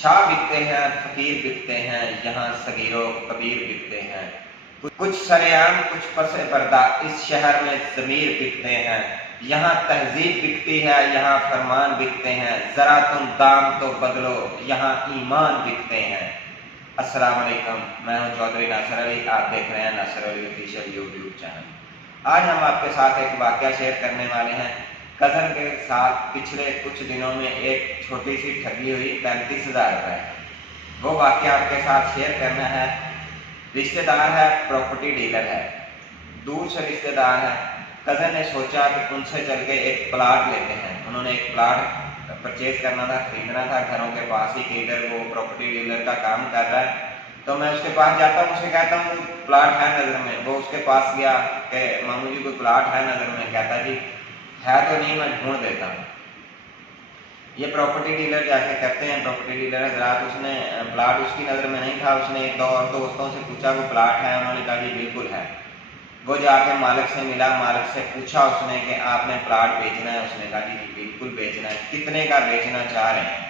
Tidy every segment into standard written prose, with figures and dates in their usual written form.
शाह बिकते हैं, फकीर बिकते हैं, यहाँ सगीरो कबीर बिकते हैं। कुछ सरेआम कुछ पसे पर्दा, इस शहर में ज़मीर बिकते हैं। यहाँ तहजीब बिकती है, यहाँ फरमान बिकते हैं। ज़रा तुम दाम तो बदलो, यहाँ ईमान बिकते हैं। अस्सलाम वालेकुम, मैं हूँ चौधरी नासिर अली। आप देख रहे हैं Nasir Ali official YouTube channel. आज हम आपके साथ एक वाक़या शेयर करने वाले हैं। कज़न के साथ पिछले कुछ दिनों में एक छोटी सी ठगी हुई 35,000 रुपये। वो वाक़या आपके साथ शेयर करना है। रिश्तेदार है, प्रॉपर्टी डीलर है, दूर से रिश्तेदार है। कज़न ने सोचा कि उनसे चल के एक प्लाट लेते हैं। उन्होंने एक प्लाट परचेज करना था, खरीदना था घरों के पास ही। कि इधर वो प्रॉपर्टी डीलर का काम कर रहा है, तो मैं उसके पास जाता हूँ, उससे कहता हूँ प्लाट है नज़र में। वो उसके पास गया कि मामू जी कोई प्लाट है नज़र में? कहता जी है तो नहीं, मैं ढूंढ देता हूँ। ये प्रॉपर्टी डीलर जैसे करते हैं, प्रॉपर्टी डीलर हजरात। उसने प्लाट उसकी नज़र में नहीं था। उसने एक दो और दोस्तों से पूछा वो प्लाट है? उन्होंने कहा जी बिल्कुल है। वो जाके मालिक से मिला, मालिक से पूछा उसने कि आपने प्लाट बेचना है? उसने कहा जी बिल्कुल बेचना है। कितने का बेचना चाह रहे हैं?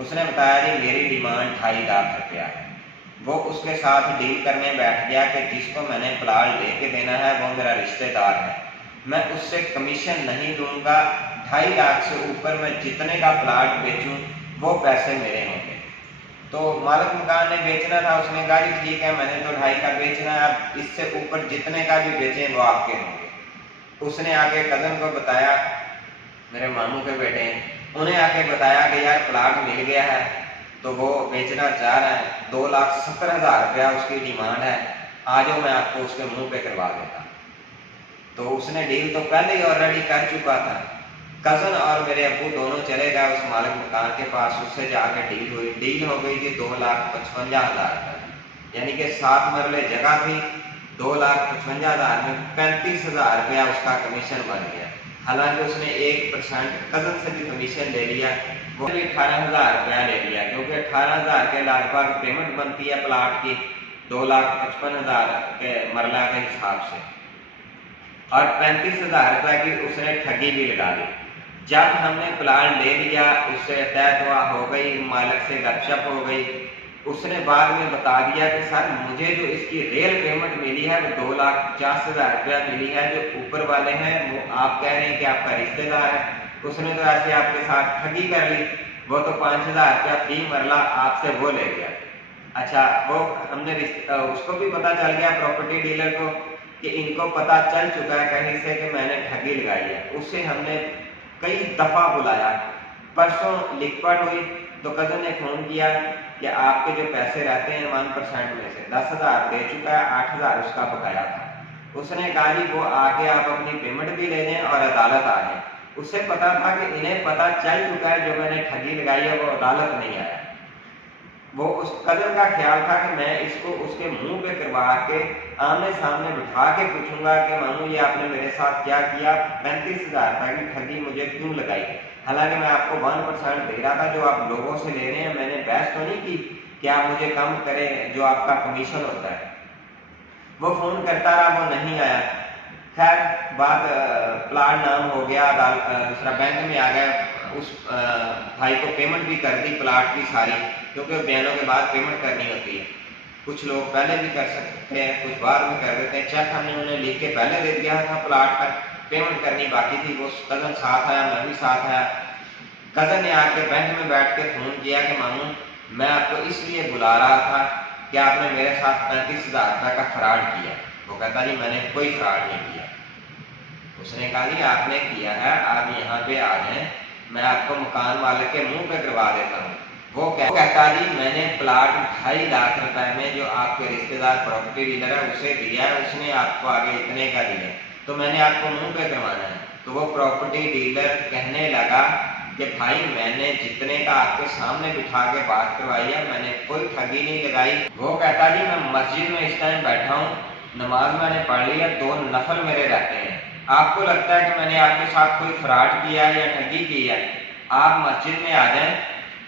उसने बताया जी मेरी डिमांड 2.5 लाख रुपया है। वो उसके साथ डील करने बैठ गया कि जिसको मैंने प्लाट लेके देना है वो मेरा रिश्तेदार है, मैं उससे कमीशन नहीं लूँगा। 2.5 लाख से ऊपर मैं जितने का प्लाट बेचूँ वो पैसे मेरे होंगे। तो मालिक मकान ने बेचना था, उसने कहा जी ठीक है, मैंने तो 2.5 का बेचना है, अब इससे ऊपर जितने का भी बेचें वो आपके होंगे। उसने आके कज़न को बताया, मेरे मामू के बेटे हैं, उन्हें आके बताया कि यार प्लाट मिल गया है, तो वो बेचना चाह रहा है। 2,70,000 रुपया उसकी डिमांड है। आ जाओ, मैं आपको उसके मुंह पे करवा देता। तो उसने डील तो पहले ही ऑलरेडी कर चुका था। कज़न और मेरे अब्बू दोनों चले गए उस मालिक मकान के पास। उससे जाकर डील हुई। डील हो गई थी 2,55,000 रुपये, यानी कि 7 मरले जगह थी। 2,55,000 में 35,000 रुपया उसका कमीशन बन गया। हालांकि उसने 1% कज़न से भी कमीशन ले लिया, वो भी 18,000 रुपया ले लिया, क्योंकि 18,000 के लगभग पेमेंट बनती है प्लाट की 2,55,000 के मरला के हिसाब से। और 35,000 रुपये की उसने ठगी भी लगा दी। जब हमने प्लान ले लिया, उससे तय हुआ हो गई, मालिक से गपशप हो गई। उसने बाद में बता दिया कि सर मुझे जो इसकी रियल पेमेंट मिली है वो 2,50,000 रुपया मिली है। जो ऊपर वाले हैं वो आप कह रहे हैं कि आपका रिश्तेदार है, उसने तो ऐसे आपके साथ ठगी कर ली। वो तो 5,000 रुपया फी मरला आपसे वो ले गया। अच्छा, वो हमने उसको भी पता चल गया, प्रॉपर्टी डीलर को, कि इनको पता चल चुका है कहीं से कि मैंने ठगी लगाई है। उससे हमने कई दफ़ा बुलाया। परसों लिखपट हुई तो कज़न ने फ़ोन किया कि आपके जो पैसे रहते हैं 1% में से 10,000 दे चुका है, 8,000 उसका बकाया था। उसने कहा जी वो आके आप अपनी पेमेंट भी ले लें और अदालत आ जाए। उससे पता था कि इन्हें पता चल चुका है जो मैंने ठगी लगाई है वो अदालत नहीं आया। वो उस कदर का ख्याल था कि मैं इसको उसके मुंह पे करवा के आमने सामने बिठा के पूछूंगा कि मामू ये आपने मेरे साथ क्या किया, 35,000 रुपए की ठगी मुझे क्यों लगाई। हालांकि मैं आपको 1% दे रहा था जो आप लोगों से ले रहे हैं। मैंने बहस तो नहीं की कि आप मुझे कम करें जो आपका कमीशन होता है। वो फोन करता रहा, वो नहीं आया। खैर बात प्लान नाम हो गया, दूसरा बैंक में आ गया। उस भाई को पेमेंट भी कर दी प्लाट की सारी, क्योंकि बयानों के बाद पेमेंट करनी होती है। कुछ लोग पहले भी कर सकते हैं, कुछ बाद में कर देते हैं। चेक हमने उन्हें लिख के पहले दे दिया था प्लाट का, पेमेंट करनी बाकी थी। वो कज़न साथ आया, मैं भी साथ आया। कज़न ने आके बैंक में बैठ के फ़ोन किया कि मामू मैं आपको इसलिए बुला रहा था कि आपने मेरे साथ 35,000 रुपये का फ्रॉड किया। वो कहता जी मैंने कोई फ्रॉड नहीं किया। उसने कहा जी आपने किया है, आप यहाँ पे आ जाएं, मैं आपको मकान मालिक के मुंह पे करवा देता हूँ। वो कहता जी मैंने प्लाट 2.5 लाख रुपए में जो आपके रिश्तेदार प्रॉपर्टी डीलर है उसे दिया है, उसने आपको आगे इतने का दिया, तो मैंने आपको मुंह पे करवाना है। तो वो प्रॉपर्टी डीलर कहने लगा कि भाई मैंने जितने का आपके सामने बिठा के बात करवाई है, मैंने कोई ठगी नहीं लगाई। वो कहता जी मैं मस्जिद में इस टाइम बैठा हूँ, नमाज मैंने पढ़ ली है, 2 नफल मेरे रहते हैं। आपको लगता है कि मैंने आपके साथ कोई फ्रॉड किया है या ठगी की है? आप मस्जिद में आ जाएं,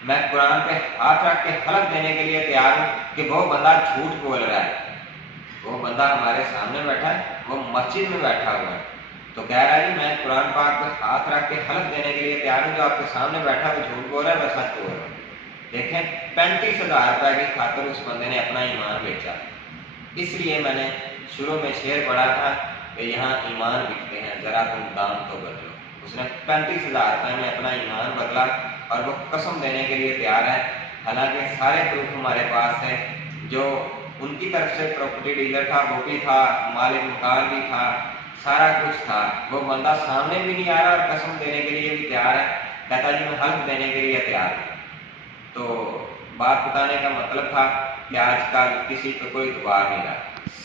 मैं कुरान पे हाथ रख के हलफ देने के लिए तैयार हूँ कि वो बंदा झूठ बोल रहा है। वो बंदा हमारे सामने बैठा है, वो मस्जिद में बैठा हुआ है, तो कह रहा है जी मैं कुरान पाक पे हाथ रख के हलफ देने के लिए तैयार हूँ, जो आपके सामने बैठा है वो झूठ बोल रहा है, मैं सच बोल रहा हूँ। देखें 35,000 रुपए की खातिर उस बंदे ने अपना ईमान बेचा। इसलिए मैंने शुरू में शेर पढ़ा था कि यहाँ ईमान बिकते हैं, जरा तुम दाम तो बदलो। उसने 35,000 रुपए में अपना ईमान बदला और वो कसम देने के लिए तैयार है। हालांकि सारे प्रूफ हमारे पास है, जो उनकी तरफ से प्रॉपर्टी डीलर था वो भी था, मालिक मकान भी था, सारा कुछ था। वो बंदा सामने भी नहीं आ रहा और कसम देने के लिए भी तैयार है, कहता जी मैं हल्फ देने के लिए तैयार हूँ। तो बात बताने का मतलब था कि आजकल किसी पे कोई दबाव नहीं रहा,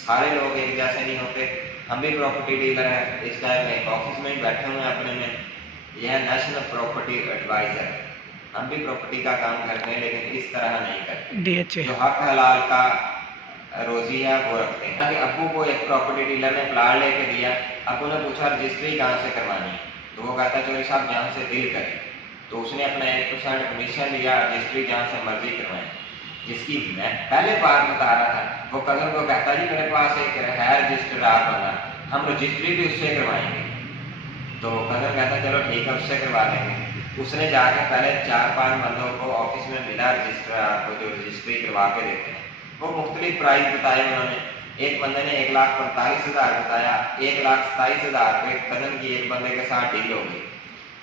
सारे लोग एक जैसे नहीं होते। हम भी प्रॉपर्टी डीलर हैं, इस टाइम एक ऑफिस में ही बैठे हुए हैं अपने में, यह है नेशनल प्रॉपर्टी एडवाइजर। हम भी प्रॉपर्टी का काम करते हैं लेकिन इस तरह नहीं करते, DHA जो हक हलाल का रोजी है वो रखते हैं। कि अब्बू को एक प्रॉपर्टी डीलर ने प्लाट लेके दिया, अब्बू ने पूछा रजिस्ट्री कहाँ से करवानी है, तो वो कहता चौधरी साहब जहाँ से दिल करे। तो उसने अपना 1% कमीशन लिया, रजिस्ट्री जहाँ से मर्जी करवाएं। जिसकी मैं पहले बात बता रहा था, वो कजन को कहता जी मेरे पास एक है रजिस्ट्रार बना, हम रजिस्ट्री भी उससे करवाएंगे। तो कजन कहता चलो ठीक है उससे करवा देंगे। उसने जाके पहले 4-5 बंदों को ऑफिस में मिला रजिस्ट्रार को, जो रजिस्ट्री करवा के देते हैं। वो मुख्तलिफ प्राइस बताए उन्होंने। एक बंदे ने 1,45,000 बताया, 1,27,000 रुपये कजन की एक बंदे के साथ डील हो गई।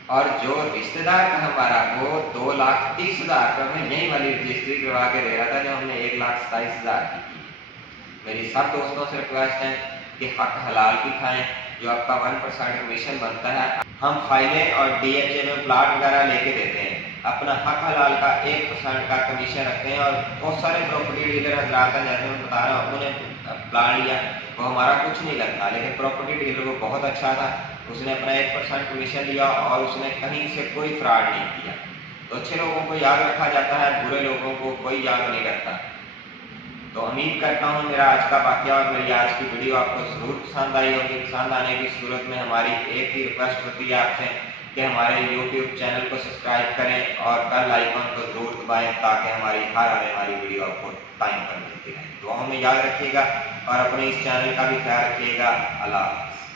और जो रिश्तेदार था हमारा वो 2,30,000 रुपये में यही वाली रजिस्ट्री करवा के दे रहा था जो हमने 1,27,000 की थी। मेरी सब दोस्तों से रिक्वेस्ट है कि हक हलाल की खाएं, जो आपका 1% कमीशन बनता है। हम फाइलें और DHA में प्लाट वगैरह लेके देते हैं, अपना हक हलाल का 1% का कमीशन रखते हैं। और बहुत सारे प्रॉपर्टी डीलर हजरात हैं, जैसे मैं बता रहा हूँ, उन्होंने प्लाट लिया, वो हमारा कुछ नहीं लगता, लेकिन प्रॉपर्टी डीलर वो बहुत अच्छा था, उसने अपना 1% कमीशन लिया और उसने कहीं से कोई फ्रॉड नहीं किया। तो अच्छे लोगों को याद रखा जाता है, बुरे लोगों को कोई याद नहीं रखता। तो उम्मीद करता हूँ मेरा आज का वाकया और मेरी आज की वीडियो आपको ज़रूर पसंद आई होगी। पसंद आने की सूरत में हमारी एक ही रिक्वेस्ट होती है आपसे कि हमारे YouTube चैनल को सब्सक्राइब करें और बेल आइकन को ज़रूर दबाएं, ताकि हमारी हर आने वाली वीडियो आपको टाइम पर मिलती रहे। दुआओं में याद रखिएगा और अपने इस चैनल का भी ख्याल रखिएगा। अल्लाह हाफ़िज़।